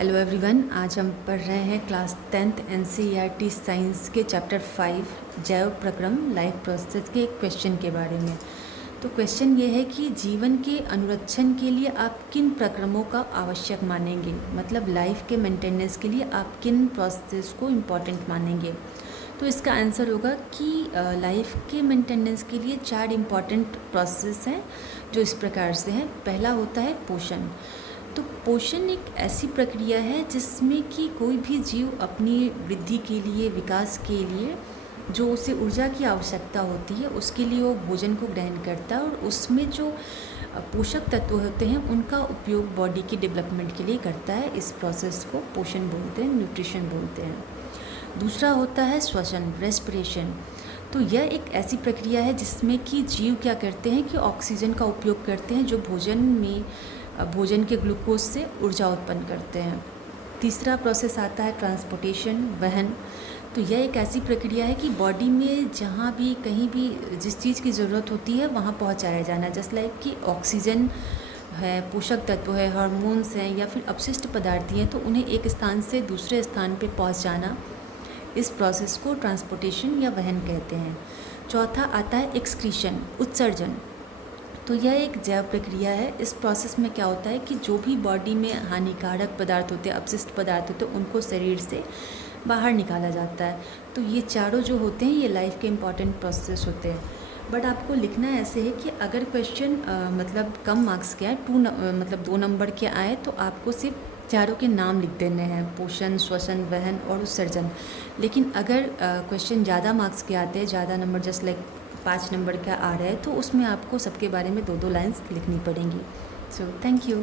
Hello everyone, आज हम पढ़ रहे हैं क्लास 10th एनसीईआरटी साइंस के चैप्टर 5 जैव प्रक्रम लाइफ प्रोसेस के एक क्वेश्चन के बारे में। तो क्वेश्चन ये है कि जीवन के अनुरक्षण के लिए आप किन प्रक्रमों का आवश्यक मानेंगे, मतलब लाइफ के मेंटेनेंस के लिए आप किन प्रोसेस को इम्पॉर्टेंट मानेंगे। तो इसका आंसर होगा कि लाइफ के मेंटेनेंस के लिए 4 इम्पॉर्टेंट प्रोसेस हैं जो इस प्रकार से हैं। पहला होता है पोषण। तो पोषण एक ऐसी प्रक्रिया है जिसमें कि कोई भी जीव अपनी वृद्धि के लिए, विकास के लिए जो उसे ऊर्जा की आवश्यकता होती है उसके लिए वो भोजन को ग्रहण करता है और उसमें जो पोषक तत्व होते हैं उनका उपयोग बॉडी की डेवलपमेंट के लिए करता है। इस प्रोसेस को पोषण बोलते हैं, न्यूट्रिशन बोलते हैं। दूसरा होता है श्वसन, रेस्पिरेशन। तो यह एक ऐसी प्रक्रिया है जिसमें कि जीव क्या करते हैं कि ऑक्सीजन का उपयोग करते हैं जो भोजन के ग्लूकोज से ऊर्जा उत्पन्न करते हैं। तीसरा प्रोसेस आता है ट्रांसपोर्टेशन, वहन। तो यह एक ऐसी प्रक्रिया है कि बॉडी में जहाँ भी कहीं भी जिस चीज़ की ज़रूरत होती है वहाँ पहुँचाया जाना, जस्ट लाइक कि ऑक्सीजन है, पोषक तत्व है, हार्मोन्स हैं या फिर अपशिष्ट पदार्थ हैं, तो उन्हें एक स्थान से दूसरे स्थान पर पहुँचाना, इस प्रोसेस को ट्रांसपोर्टेशन या वहन कहते हैं। चौथा आता है एक्सक्रीशन, उत्सर्जन। तो यह एक जैव प्रक्रिया है। इस प्रोसेस में क्या होता है कि जो भी बॉडी में हानिकारक पदार्थ होते हैं, अपशिष्ट पदार्थ होते हैं, उनको शरीर से बाहर निकाला जाता है। तो ये चारों जो होते हैं ये लाइफ के इम्पॉर्टेंट प्रोसेस होते हैं। बट आपको लिखना ऐसे है कि अगर क्वेश्चन मतलब कम मार्क्स के आए, मतलब 2 नंबर के आए, तो आपको सिर्फ चारों के नाम लिख देने हैं, पोषण, श्वसन, वहन और उत्सर्जन। लेकिन अगर क्वेश्चन ज़्यादा मार्क्स के आते हैं, ज़्यादा नंबर जस्ट लाइक 5 नंबर का आ रहा है, तो उसमें आपको सबके बारे में 2-2 लाइन्स लिखनी पड़ेंगी। So thank you.